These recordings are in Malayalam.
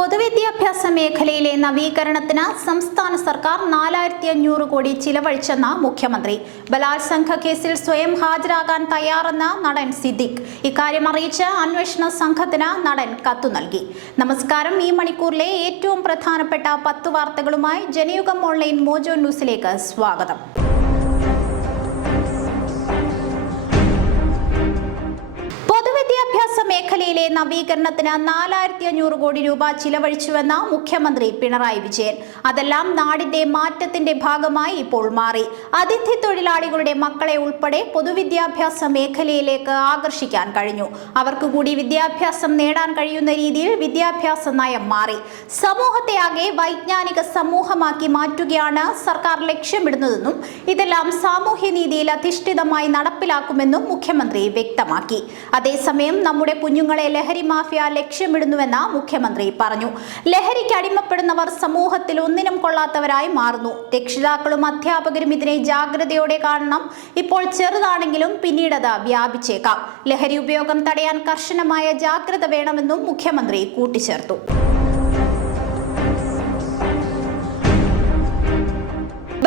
പൊതുവിദ്യാഭ്യാസ മേഖലയിലെ നവീകരണത്തിന് സംസ്ഥാന സർക്കാർ നാലായിരത്തി അഞ്ഞൂറ് കോടി ചിലവഴിച്ചെന്ന മുഖ്യമന്ത്രി. ബലാത്സംഗ കേസിൽ സ്വയം ഹാജരാകാൻ തയ്യാറെന്ന നടൻ സിദ്ദിഖ്. ഇക്കാര്യം അറിയിച്ച് അന്വേഷണ സംഘത്തിന് നടൻ കത്തു നൽകി. നമസ്കാരം. ഈ മണിക്കൂറിലെ ഏറ്റവും പ്രധാനപ്പെട്ട പത്ത് വാർത്തകളുമായി ജനയുഗം ഓൺലൈൻ മോജോ ന്യൂസിലേക്ക് സ്വാഗതം. നവീകരണത്തിന് നാലായിരത്തി അഞ്ഞൂറ് കോടി രൂപ ചിലവഴിച്ചുവെന്ന മുഖ്യമന്ത്രി പിണറായി വിജയൻ. അതെല്ലാം നാടിന്റെ മാറ്റത്തിന്റെ ഭാഗമായി ഇപ്പോൾ മാറി. അതിഥി തൊഴിലാളികളുടെ മക്കളെ ഉൾപ്പെടെ പൊതുവിദ്യാഭ്യാസ മേഖലയിലേക്ക് ആകർഷിക്കാൻ കഴിഞ്ഞു. അവർക്ക് കൂടി വിദ്യാഭ്യാസം നേടാൻ കഴിയുന്ന രീതിയിൽ വിദ്യാഭ്യാസ നയം മാറി. സമൂഹത്തെ ആകെ വൈജ്ഞാനിക സമൂഹമാക്കി മാറ്റുകയാണ് സർക്കാർ ലക്ഷ്യമിടുന്നതെന്നും ഇതെല്ലാം സാമൂഹ്യനീതിയിൽ അധിഷ്ഠിതമായി നടപ്പിലാക്കുമെന്നും മുഖ്യമന്ത്രി വ്യക്തമാക്കി. അതേസമയം നമ്മുടെ കുഞ്ഞുങ്ങളെ ലഹരി മാഫിയ ലക്ഷ്യമിടുന്നുവെന്ന് മുഖ്യമന്ത്രി പറഞ്ഞു. ലഹരിക്ക് അടിമപ്പെടുന്നവർ സമൂഹത്തിൽ ഒന്നിനും കൊള്ളാത്തവരായി മാറുന്നു. രക്ഷിതാക്കളും അധ്യാപകരും ഇതിനെ ജാഗ്രതയോടെ കാണണം. ഇപ്പോൾ ചെറുതാണെങ്കിലും പിന്നീട് അത് വ്യാപിച്ചേക്കാം. ലഹരി ഉപയോഗം തടയാൻ കർശനമായ ജാഗ്രത വേണമെന്നും മുഖ്യമന്ത്രി കൂട്ടിച്ചേർത്തു.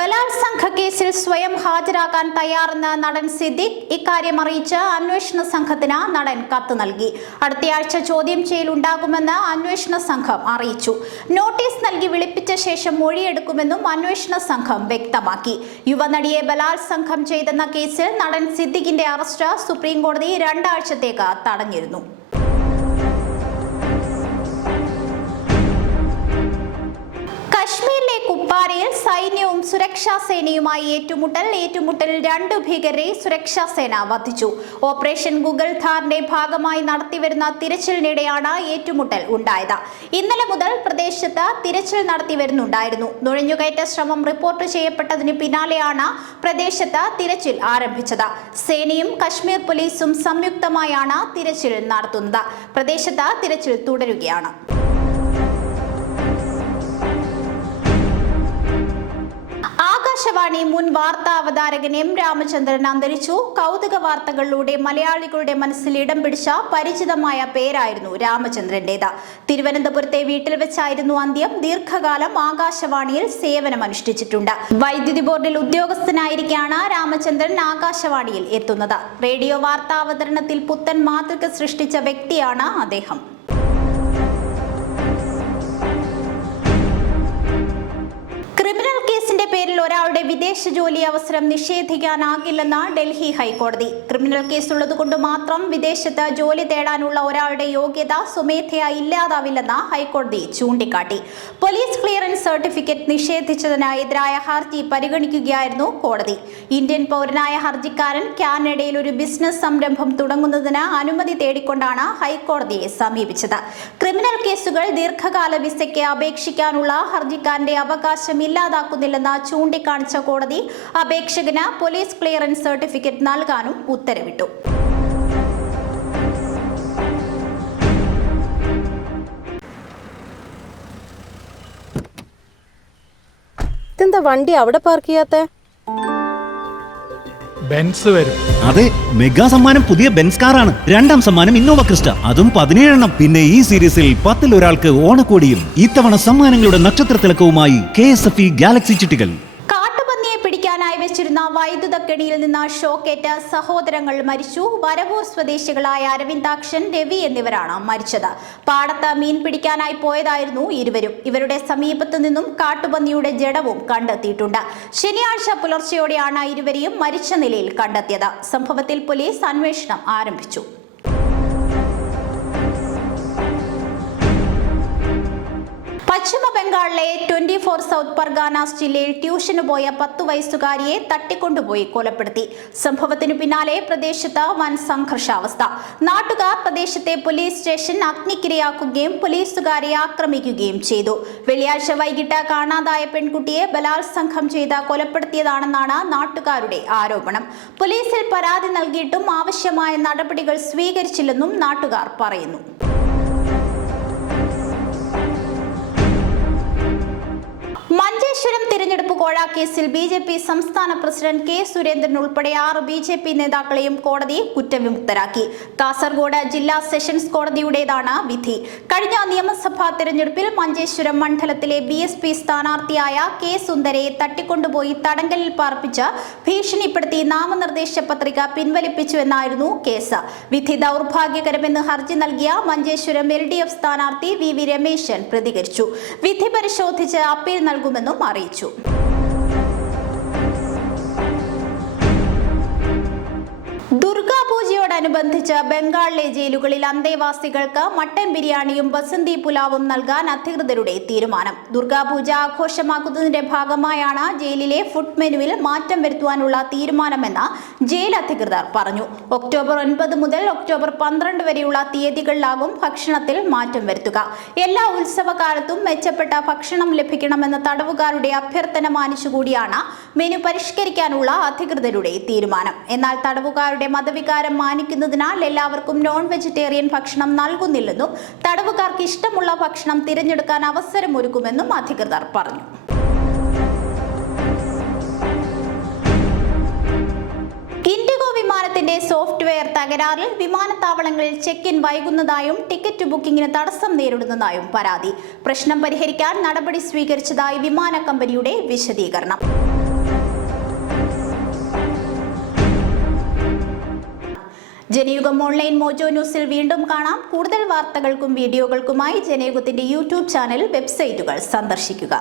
ബലാത്സംഗ കേസിൽ സ്വയം ഹാജരാകാൻ തയ്യാറെന്ന് നടൻ സിദ്ദിഖ് ഇക്കാര്യം അറിയിച്ച് അന്വേഷണ സംഘത്തിന് നടൻ കത്ത് നൽകി. അടുത്തയാഴ്ച ചോദ്യം ചെയ്യൽ ഉണ്ടാകുമെന്ന് അന്വേഷണ സംഘം അറിയിച്ചു. നോട്ടീസ് നൽകി വിളിപ്പിച്ച ശേഷം മൊഴിയെടുക്കുമെന്നും അന്വേഷണ സംഘം വ്യക്തമാക്കി. യുവനടിയെ ബലാത്സംഘം ചെയ്തെന്ന കേസിൽ നടൻ സിദ്ദിഖിന്റെ അറസ്റ്റ് സുപ്രീം കോടതി രണ്ടാഴ്ചത്തേക്ക് തടഞ്ഞിരുന്നു. കശ്മീരിലെ കുപ്വാരയിൽ സൈന്യവും സുരക്ഷാ സേനയുമായി ഏറ്റുമുട്ടൽ ഏറ്റുമുട്ടലിൽ രണ്ടു ഭീകരരെ സുരക്ഷാ സേന വധിച്ചു. ഓപ്പറേഷൻ ഗുഗൽ ധാറിന്റെ ഭാഗമായി നടത്തിവരുന്ന തിരച്ചിലിനിടെയാണ് ഏറ്റുമുട്ടൽ ഉണ്ടായത്. ഇന്നലെ മുതൽ പ്രദേശത്ത് തിരച്ചിൽ നടത്തി വരുന്നുണ്ടായിരുന്നു നുഴഞ്ഞുകയറ്റ ശ്രമം റിപ്പോർട്ട് ചെയ്യപ്പെട്ടതിന് പിന്നാലെയാണ് പ്രദേശത്ത് തിരച്ചിൽ ആരംഭിച്ചത്. സേനയും കശ്മീർ പോലീസും സംയുക്തമായാണ് തിരച്ചിൽ നടത്തുന്നത്. പ്രദേശത്ത് തിരച്ചിൽ തുടരുകയാണ്. ആകാശവാണി മുൻ വാർത്താ അവതാരകൻ എം രാമചന്ദ്രൻ അന്തരിച്ചു. കൗതുക വാർത്തകളിലൂടെ മലയാളികളുടെ മനസ്സിൽ ഇടം പിടിച്ച പരിചിതമായ പേരായിരുന്നു രാമചന്ദ്രന്റേത്. തിരുവനന്തപുരത്തെ വീട്ടിൽ വെച്ചായിരുന്നു അന്ത്യം. ദീർഘകാലം ആകാശവാണിയിൽ സേവനമനുഷ്ഠിച്ചിട്ടുണ്ട്. വൈദ്യുതി ബോർഡിൽ ഉദ്യോഗസ്ഥനായിരിക്കാണ് രാമചന്ദ്രൻ ആകാശവാണിയിൽ എത്തുന്നത്. റേഡിയോ വാർത്താ അവതരണത്തിൽ പുത്തൻ മാതൃക സൃഷ്ടിച്ച വ്യക്തിയാണ് അദ്ദേഹം. കേസിന്റെ പേരിൽ ഒരാളുടെ വിദേശ ജോലി അവസരം നിഷേധിക്കാനാകില്ലെന്ന് ഡൽഹി ഹൈക്കോടതി. ക്രിമിനൽ കേസുള്ളതുകൊണ്ട് മാത്രം വിദേശത്ത് ജോലി തേടാനുള്ള ഒരാളുടെ യോഗ്യത സ്വമേധയാ ഇല്ലാതാവില്ലെന്ന് ഹൈക്കോടതി ചൂണ്ടിക്കാട്ടി. പോലീസ് ക്ലിയറൻസ് സർട്ടിഫിക്കറ്റ് നിഷേധിച്ചതിന് എതിരായ ഹർജി പരിഗണിക്കുകയായിരുന്നു കോടതി. ഇന്ത്യൻ പൗരനായ ഹർജിക്കാരൻ കാനഡയിൽ ഒരു ബിസിനസ് സംരംഭം തുടങ്ങുന്നതിന് അനുമതി തേടിക്കൊണ്ടാണ് ഹൈക്കോടതിയെ സമീപിച്ചത്. ക്രിമിനൽ കേസുകൾ ദീർഘകാല വിസയ്ക്ക് അപേക്ഷിക്കാനുള്ള ഹർജിക്കാരന്റെ അവകാശം ഇല്ലാതാക്കുന്നില്ലെന്ന് ചൂണ്ടിക്കാണിച്ച കോടതി അപേക്ഷകന് പോലീസ് ക്ലിയറൻസ് സർട്ടിഫിക്കറ്റ് നൽകാനും ഉത്തരവിട്ടു. ഇതെന്താ വണ്ടി അവിടെ പാർക്ക് ചെയ്യാത്ത? ബെൻസ് വരും. അതെ മെഗാ സമ്മാനം പുതിയ ബെൻസ് കാറാണ്. രണ്ടാം സമ്മാനം ഇന്നോവ ക്രിസ്റ്റ. അതും പതിനേഴെണ്ണം. പിന്നെ ഈ സീരീസിൽ പത്തിൽ ഒരാൾക്ക് ഓണക്കോടിയും ഇത്തവണ സമ്മാനങ്ങളുടെ നക്ഷത്ര തിളക്കവുമായി K S F E galaxy ചിട്ടികൾ പിടിക്കാനായി വെച്ചിരുന്ന വൈദ്യുത കെണിയിൽ നിന്ന് ഷോക്കേറ്റ സഹോദരങ്ങൾ മരിച്ചു. വരവൂർ സ്വദേശികളായ അരവിന്ദാക്ഷൻ രവി എന്നിവരാണ് മരിച്ചത്. പാടത്ത് മീൻ പിടിക്കാനായി പോയതായിരുന്നു ഇരുവരും. ഇവരുടെ സമീപത്തു നിന്നും കാട്ടുപന്നിയുടെ ജഡവും കണ്ടെത്തിയിട്ടുണ്ട്. ശനിയാഴ്ച പുലർച്ചെയോടെയാണ് ഇരുവരെയും മരിച്ച നിലയിൽ കണ്ടെത്തിയത്. സംഭവത്തിൽ പോലീസ് അന്വേഷണം ആരംഭിച്ചു. പശ്ചിമ ബംഗാളിലെ ട്വന്റി ഫോർ സൗത്ത് പർഗാനാസ് ജില്ലയിൽ ട്യൂഷന് പോയ പത്ത് വയസ്സുകാരിയെ തട്ടിക്കൊണ്ടുപോയി കൊലപ്പെടുത്തി. സംഭവത്തിനു പിന്നാലെ പ്രദേശത്ത് വൻ സംഘർഷാവസ്ഥ. നാട്ടുകാർ പ്രദേശത്തെ പോലീസ് സ്റ്റേഷൻ അഗ്നിക്കിരയാക്കുകയും പോലീസുകാരെ ആക്രമിക്കുകയും ചെയ്തു. വെള്ളിയാഴ്ച വൈകിട്ട് കാണാതായ പെൺകുട്ടിയെ ബലാത്സംഘം ചെയ്ത് കൊലപ്പെടുത്തിയതാണെന്നാണ് നാട്ടുകാരുടെ ആരോപണം. പോലീസിൽ പരാതി നൽകിയിട്ടും ആവശ്യമായ നടപടികൾ സ്വീകരിച്ചില്ലെന്നും നാട്ടുകാർ പറയുന്നു. കോഴ കേസിൽ ബി ജെ പി സംസ്ഥാന പ്രസിഡന്റ് കെ സുരേന്ദ്രൻ ഉൾപ്പെടെ ആറ് ബി ജെ പി നേതാക്കളെയും കോടതി കുറ്റവിമുക്തരാക്കി. കാസർഗോഡ് ജില്ലാ സെഷൻസ് കോടതിയുടേതാണ് വിധി. കഴിഞ്ഞ നിയമസഭാ തെരഞ്ഞെടുപ്പിൽ മഞ്ചേശ്വരം മണ്ഡലത്തിലെ ബി എസ് പി സ്ഥാനാർത്ഥിയായ കെ സുന്ദരയെ തട്ടിക്കൊണ്ടുപോയി തടങ്കലിൽ പാർപ്പിച്ച് ഭീഷണിപ്പെടുത്തി നാമനിർദ്ദേശ പത്രിക പിൻവലിപ്പിച്ചുവെന്നായിരുന്നു കേസ്. വിധി ദൗർഭാഗ്യകരമെന്ന് ഹർജി നൽകിയ മഞ്ചേശ്വരം എൽ ഡി എഫ് സ്ഥാനാർത്ഥി വി വി രമേശൻ പ്രതികരിച്ചു. വിധി പരിശോധിച്ച് അപ്പീൽ നൽകുമെന്നും അറിയിച്ചു. ദുർഗാപൂജയോടനുബന്ധിച്ച് ബംഗാളിലെ ജയിലുകളിൽ അന്തേവാസികൾക്ക് മട്ടൻ ബിരിയാണിയും ബസന്തി പുലാവും നൽകാൻ അധികൃതരുടെ തീരുമാനം. ദുർഗാപൂജ ആഘോഷമാക്കുന്നതിന്റെ ഭാഗമായാണ് ജയിലിലെ ഫുഡ് മെനുവിൽ മാറ്റം വരുത്തുവാനുള്ള തീരുമാനമെന്ന് ജയിൽ അധികൃതർ പറഞ്ഞു. ഒക്ടോബർ ഒൻപത് മുതൽ ഒക്ടോബർ പന്ത്രണ്ട് വരെയുള്ള തീയതികളിലാകും ഭക്ഷണത്തിൽ മാറ്റം വരുത്തുക. എല്ലാ ഉത്സവകാലത്തും മെച്ചപ്പെട്ട ഭക്ഷണം ലഭിക്കണമെന്ന തടവുകാരുടെ അഭ്യർത്ഥന മാനിച്ചുകൂടിയാണ് മെനു പരിഷ്കരിക്കാനുള്ള അധികൃതരുടെ തീരുമാനം. എന്നാൽ തടവുകാരുടെ മതവികാരം മാനിക്കുന്നതിനാൽ എല്ലാവർക്കും നോൺ വെജിറ്റേറിയൻ ഭക്ഷണം നൽകുന്നില്ലെന്നും തടവുകാർക്ക് ഇഷ്ടമുള്ള ഭക്ഷണം തിരഞ്ഞെടുക്കാൻ അവസരമൊരുക്കുമെന്നും അധികൃതർ പറഞ്ഞു. വിമാനത്തിന്റെ സോഫ്റ്റ്വെയർ തകരാറിൽ വിമാനത്താവളങ്ങളിൽ ചെക്ക് ഇൻ വൈകുന്നതായും ടിക്കറ്റ് ബുക്കിംഗിന് തടസ്സം നേരിടുന്നതായും പരാതി. പ്രശ്നം പരിഹരിക്കാൻ നടപടി സ്വീകരിച്ചതായി വിമാന കമ്പനിയുടെ വിശദീകരണം. ജനയുഗം ഓൺലൈൻ മോജോ ന്യൂസിൽ വീണ്ടും കാണാം. കൂടുതൽ വാർത്തകൾക്കും വീഡിയോകൾക്കുമായി ജനയുഗത്തിന്റെ യൂട്യൂബ് ചാനൽ വെബ്സൈറ്റുകൾ സന്ദർശിക്കുക.